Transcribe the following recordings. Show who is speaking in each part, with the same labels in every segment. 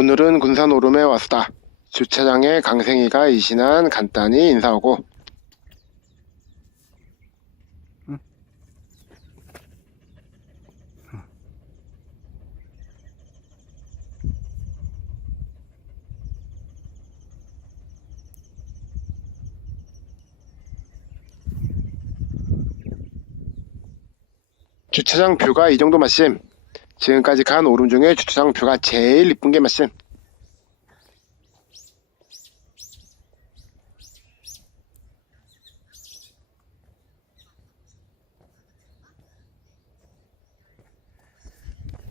Speaker 1: 오늘은 군산 오름에 왔다. 주차장에 강생이가 이신한 간단히 인사하고 주차장 뷰가 이 정도 맛심. 지금까지 간 오름 중에 주차장 뷰가 제일 이쁜 게 맛심.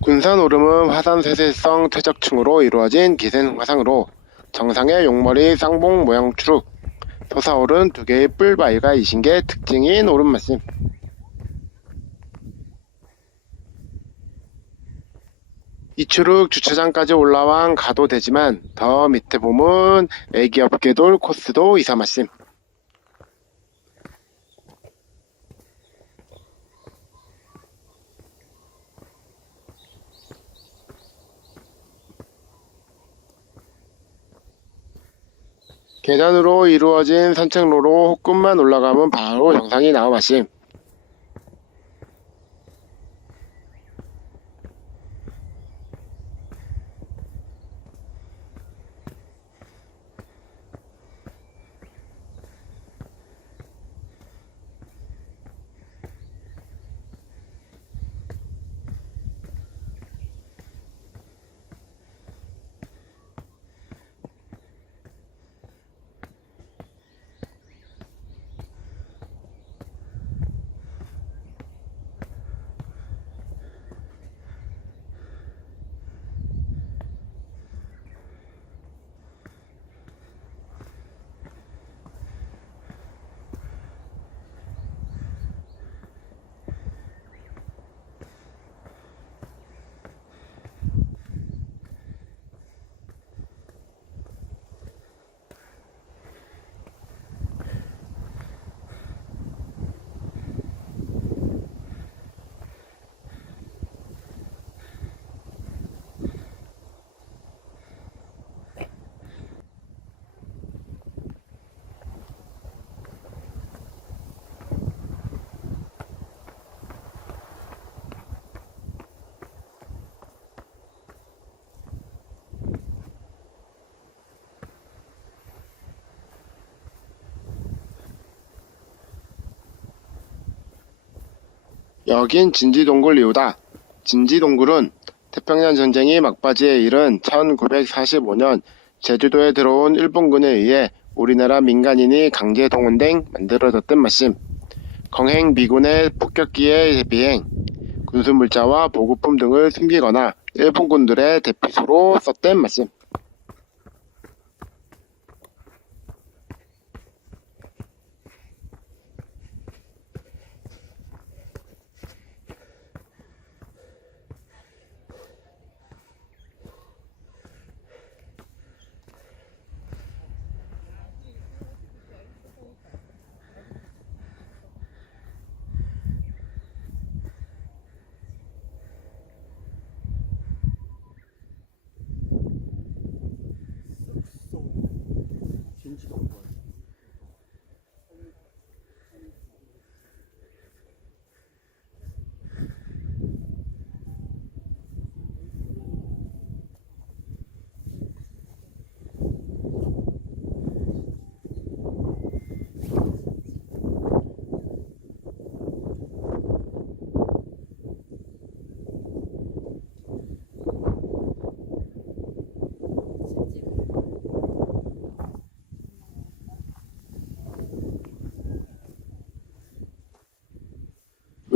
Speaker 1: 군산 오름은 화산 세세성 퇴적층으로 이루어진 기센 화상으로 정상의 용머리 쌍봉 모양 추룩, 솟아오른 두 개의 뿔바위가 이신 게 특징인 오름 말씀. 이 추룩 주차장까지 올라와 가도 되지만 더 밑에 보면 애기 업계돌 코스도 이사 말씀. 계단으로 이루어진 산책로로 호끝만 올라가면 바로 정상이 나와 마심. 여긴 진지동굴 이후다. 진지동굴은 태평양 전쟁이 막바지에 이른 1945년 제주도에 들어온 일본군에 의해 우리나라 민간인이 강제 동원된 만들어졌던 마심. 거행 미군의 폭격기에 비행, 군수물자와 보급품 등을 숨기거나 일본군들의 대피소로 썼던 마심.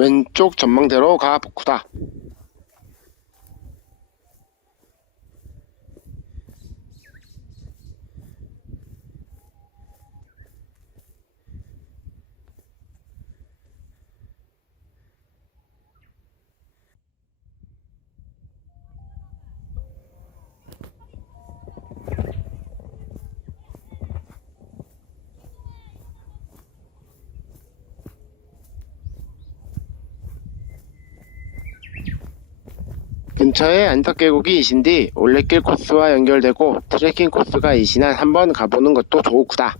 Speaker 1: 왼쪽 전망대로 가 복구다. 근처에 안덕 계곡이 있신디 올레길 코스와 연결되고 트레킹 코스가 있시난 한번 가보는 것도 좋구다.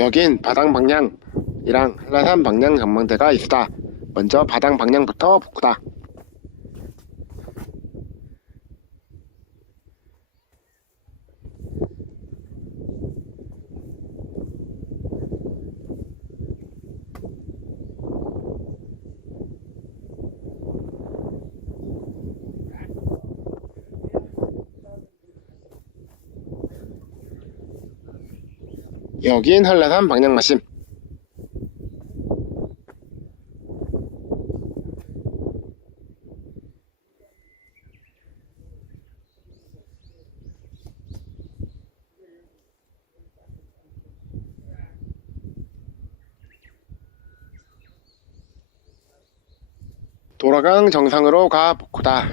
Speaker 1: 여긴 바당 방향이랑 한라산 방향 전망대가 있다. 먼저 바당 방향부터 보구다. 여긴 한라산 방향 마심. 도라강 정상으로 가 보구다.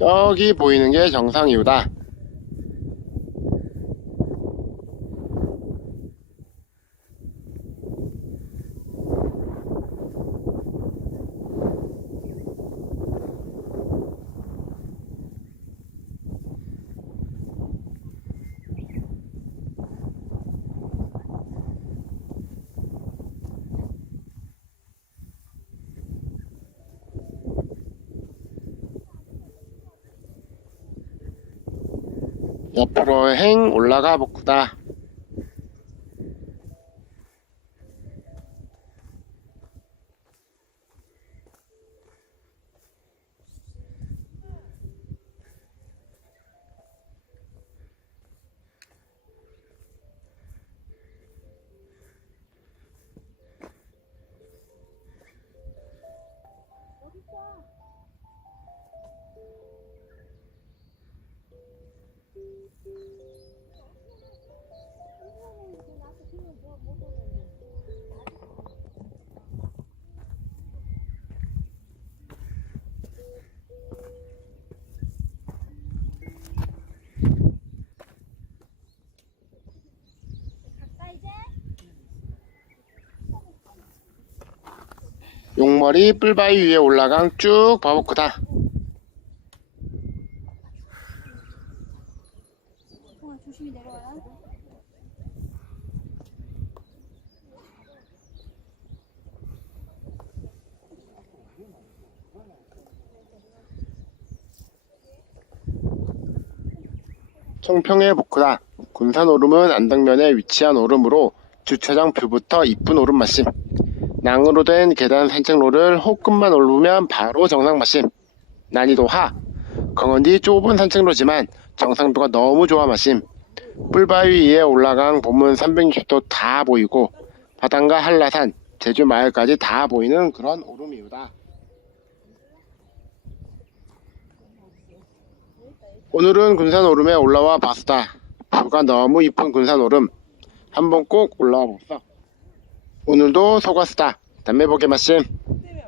Speaker 1: 여기 보이는 게 정상 이유다. 옆으로 행 올라가 보구다. 용머리 뿔바위 위에 올라강 쭉
Speaker 2: 내려와요.
Speaker 1: 청평의 복구다. 군산 오름은 안덕면에 위치한 오름으로 주차장 뷰부터 이쁜 오름 마심. 낭으로 된 계단 산책로를 호끝만 오르면 바로 정상 마심. 난이도 하. 강원디 좁은 산책로지만 정상도가 너무 좋아 마심. 뿔바위 위에 올라간 봄은 360도 다 보이고 바닷가 한라산, 제주 마을까지 다 보이는 그런 오름이유다. 오늘은 군산 오름에 올라와 봤다. 뷰가 너무 이쁜 군산 오름. 한번 꼭 올라와 봅시다. 오늘도 속았다. 담배 보게 마심.